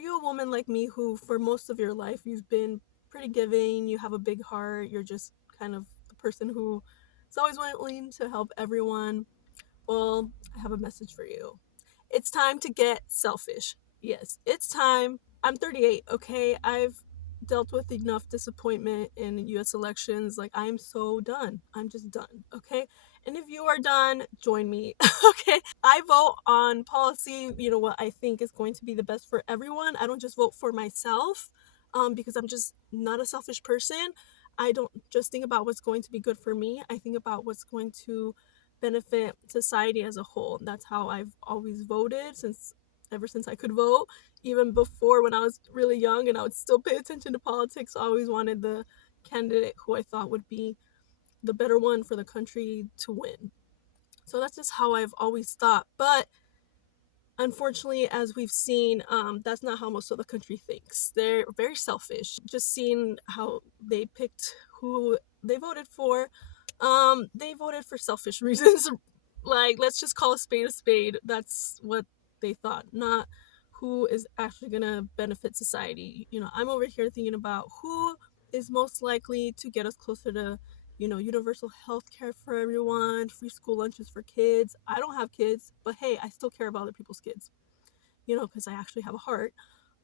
you a woman like me who, for most of your life, you've been pretty giving, you have a big heart, you're just kind of the person who is always willing to help everyone? Well, I have a message for you. It's time to get selfish. Yes, it's time. I'm 38, okay? I've dealt with enough disappointment in US elections. Like, I am so done. I'm just done, okay? And if you are done, join me, okay? I vote on policy, what I think is going to be the best for everyone. I don't just vote for myself, because I'm just not a selfish person. I don't just think about what's going to be good for me. I think about what's going to benefit society as a whole. That's how I've always voted ever since I could vote. Even before, when I was really young and I would still pay attention to politics, I always wanted the candidate who I thought would be the better one for the country to win. So that's just how I've always thought. But unfortunately, as we've seen, that's not how most of the country thinks. They're very selfish. Just seeing how they picked who they voted for, they voted for selfish reasons. Like, let's just call a spade a spade. That's what they thought, not who is actually gonna benefit society. I'm over here thinking about who is most likely to get us closer to, universal health care for everyone, free school lunches for kids. I don't have kids, but hey, I still care about other people's kids, because I actually have a heart.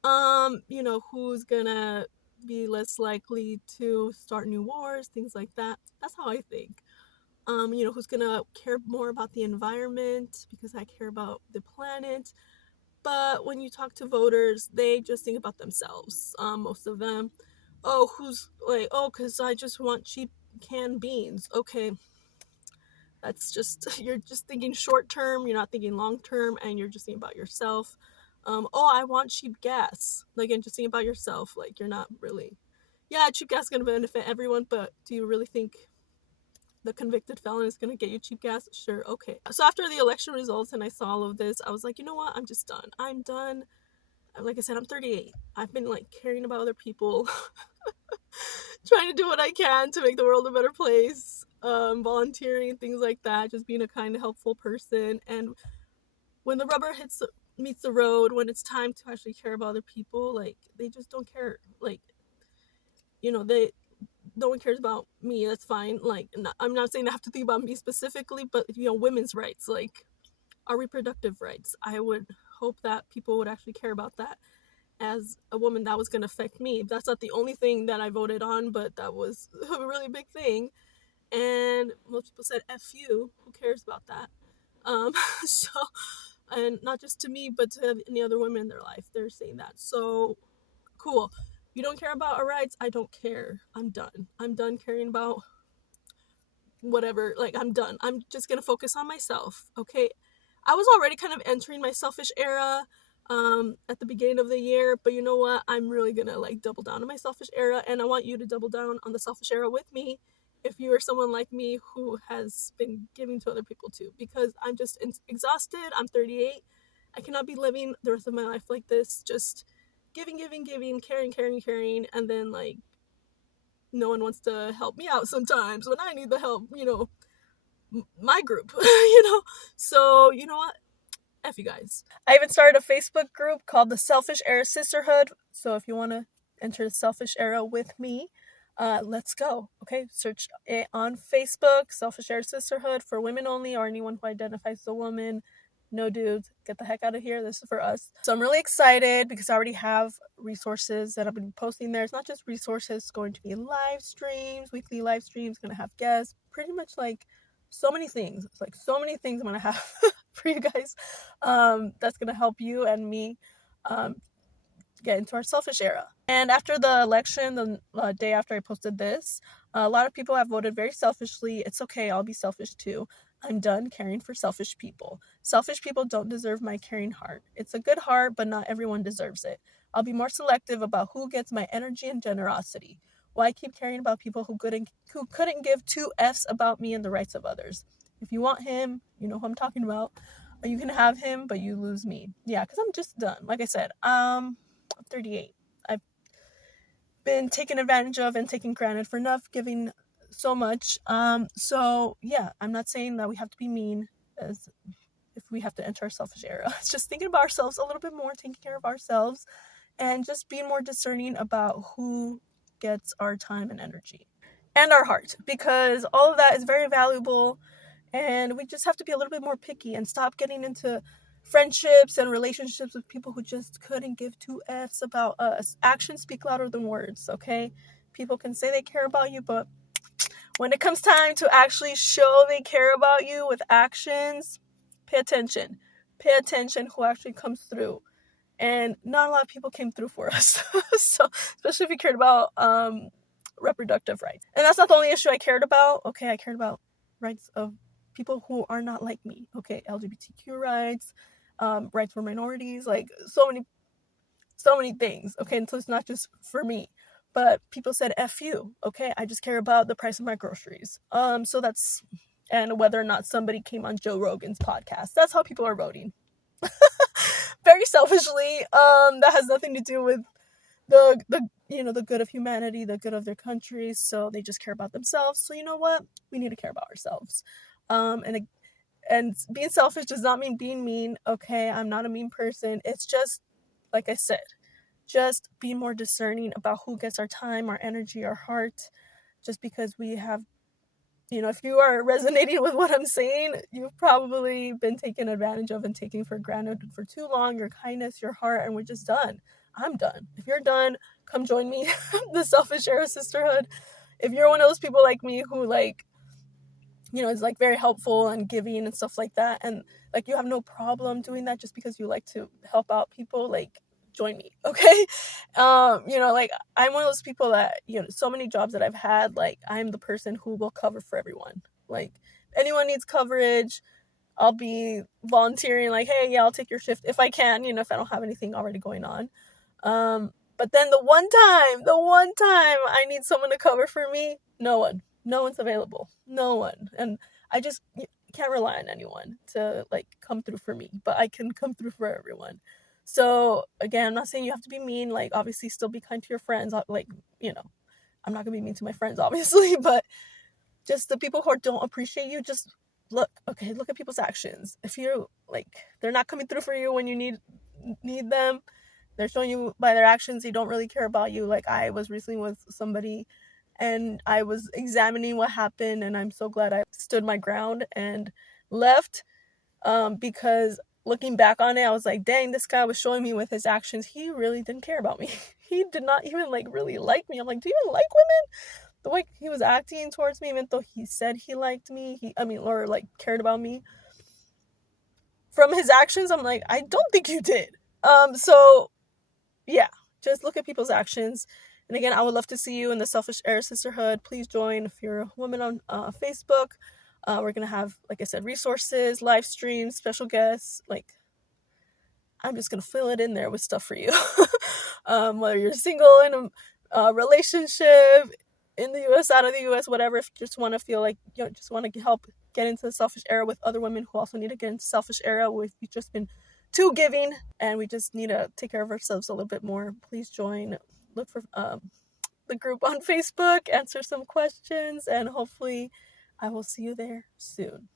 Who's gonna be less likely to start new wars, things like that. That's how I think. Who's gonna care more about the environment because I care about the planet. But when you talk to voters, they just think about themselves. Most of them. Oh, who's like, oh, because I just want cheap canned beans. Okay, that's just, you're just thinking short term, you're not thinking long term, and you're just thinking about yourself. Oh, I want cheap gas. Like, and just thinking about yourself. Like, you're not really, yeah, cheap gas is going to benefit everyone, but do you really think the convicted felon is going to get you cheap gas? Sure, okay. So after the election results and I saw all of this, I was like, you know what? I'm just done. I'm done. Like I said, I'm 38. I've been like caring about other people, trying to do what I can to make the world a better place, volunteering, things like that, just being a kind, helpful person. And when the rubber meets the road, when it's time to actually care about other people, like, they just don't care. Like, they no one cares about me. That's fine. Like, I'm not saying I have to think about me specifically, but women's rights, like our reproductive rights, I would hope that people would actually care about that. As a woman, that was going to affect me. That's not the only thing that I voted on, but that was a really big thing. And most people said F you, who cares about that? So, and not just to me, but to any other women in their life, they're saying that. So cool. You don't care about our rights? I don't care. I'm done. I'm done caring about whatever. Like, I'm done. I'm just gonna focus on myself, okay? I was already kind of entering my selfish era at the beginning of the year, but you know what? I'm really gonna like double down on my selfish era, and I want you to double down on the selfish era with me if you are someone like me who has been giving to other people too, because I'm just exhausted. I'm 38. I cannot be living the rest of my life like this, just giving, giving, giving, caring, caring, caring, and then like no one wants to help me out sometimes when I need the help, my group, So, you know what? F you guys. I even started a Facebook group called the Selfish Era Sisterhood. So if you want to enter the Selfish Era with me, let's go. Okay, search it on Facebook, Selfish Era Sisterhood, for women only or anyone who identifies as a woman. No dudes, get the heck out of here. This is for us. So I'm really excited because I already have resources that I've been posting there. It's not just resources, it's going to be live streams, weekly live streams, going to have guests, pretty much like so many things. It's like so many things I'm going to have for you guys, that's going to help you and me get into our selfish era. And after the election, the day after I posted this, a lot of people have voted very selfishly. It's okay, I'll be selfish too. I'm done caring for selfish people. Selfish people don't deserve my caring heart. It's a good heart, but not everyone deserves it. I'll be more selective about who gets my energy and generosity. Why keep caring about people who couldn't give two F's about me and the rights of others? If you want him, you know who I'm talking about. You can have him, but you lose me. Yeah, because I'm just done. Like I said, I'm 38. I've been taken advantage of and taken granted for enough, giving so much. So yeah, I'm not saying that we have to be mean as if we have to enter our selfish era. It's just thinking about ourselves a little bit more, taking care of ourselves, and just being more discerning about who gets our time and energy and our heart, because all of that is very valuable, and we just have to be a little bit more picky and stop getting into friendships and relationships with people who just couldn't give two F's about us. Actions speak louder than words, okay? People can say they care about you, but when it comes time to actually show they care about you with actions, pay attention. Pay attention who actually comes through. And not a lot of people came through for us. So, especially if you cared about reproductive rights. And that's not the only issue I cared about. Okay, I cared about rights of people who are not like me. Okay, LGBTQ rights, rights for minorities, like so many things. Okay, and so it's not just for me. But people said F you. Okay, I just care about the price of my groceries. So that's, and whether or not somebody came on Joe Rogan's podcast. That's how people are voting. Very selfishly. That has nothing to do with the the good of humanity, the good of their countries. So they just care about themselves. So you know what? We need to care about ourselves. And being selfish does not mean being mean. Okay, I'm not a mean person. It's just, like I said, just being more discerning about who gets our time, our energy, our heart. Just because we have, if you are resonating with what I'm saying, you've probably been taken advantage of and taken for granted for too long. Your kindness, your heart, and we're just done. I'm done. If you're done, come join me, the Selfish Era Sisterhood. If you're one of those people like me who is like very helpful and giving and stuff like that, and like you have no problem doing that just because you like to help out people, like join me, okay? Like I'm one of those people that, so many jobs that I've had, like I'm the person who will cover for everyone. Like anyone needs coverage, I'll be volunteering, like, hey, yeah, I'll take your shift if I can, if I don't have anything already going on. But then the one time I need someone to cover for me, no one's available, no one. And I just can't rely on anyone to like come through for me, but I can come through for everyone. So again, I'm not saying you have to be mean. Like obviously still be kind to your friends. Like, I'm not gonna be mean to my friends, obviously, but just the people who don't appreciate you, just look at people's actions. If you're like, they're not coming through for you when you need them, they're showing you by their actions they don't really care about you. Like I was recently with somebody and I was examining what happened, and I'm so glad I stood my ground and left, because looking back on it, I was like, dang, this guy was showing me with his actions he really didn't care about me. He did not even like really like me. I'm like, do you even like women? The way he was acting towards me, even though he said he liked me, or like cared about me, from his actions, I'm like, I don't think you did. So yeah, just look at people's actions. And again, I would love to see you in the Selfish Era Sisterhood. Please join if you're a woman on Facebook. We're going to have, like I said, resources, live streams, special guests. Like, I'm just going to fill it in there with stuff for you. Whether you're single, in a relationship, in the U.S., out of the U.S., whatever. If you just want to feel like, just want to help get into the Selfish Era with other women who also need to get into Selfish Era. We've just been too giving, and we just need to take care of ourselves a little bit more. Please join. Look for the group on Facebook, answer some questions, and hopefully I will see you there soon.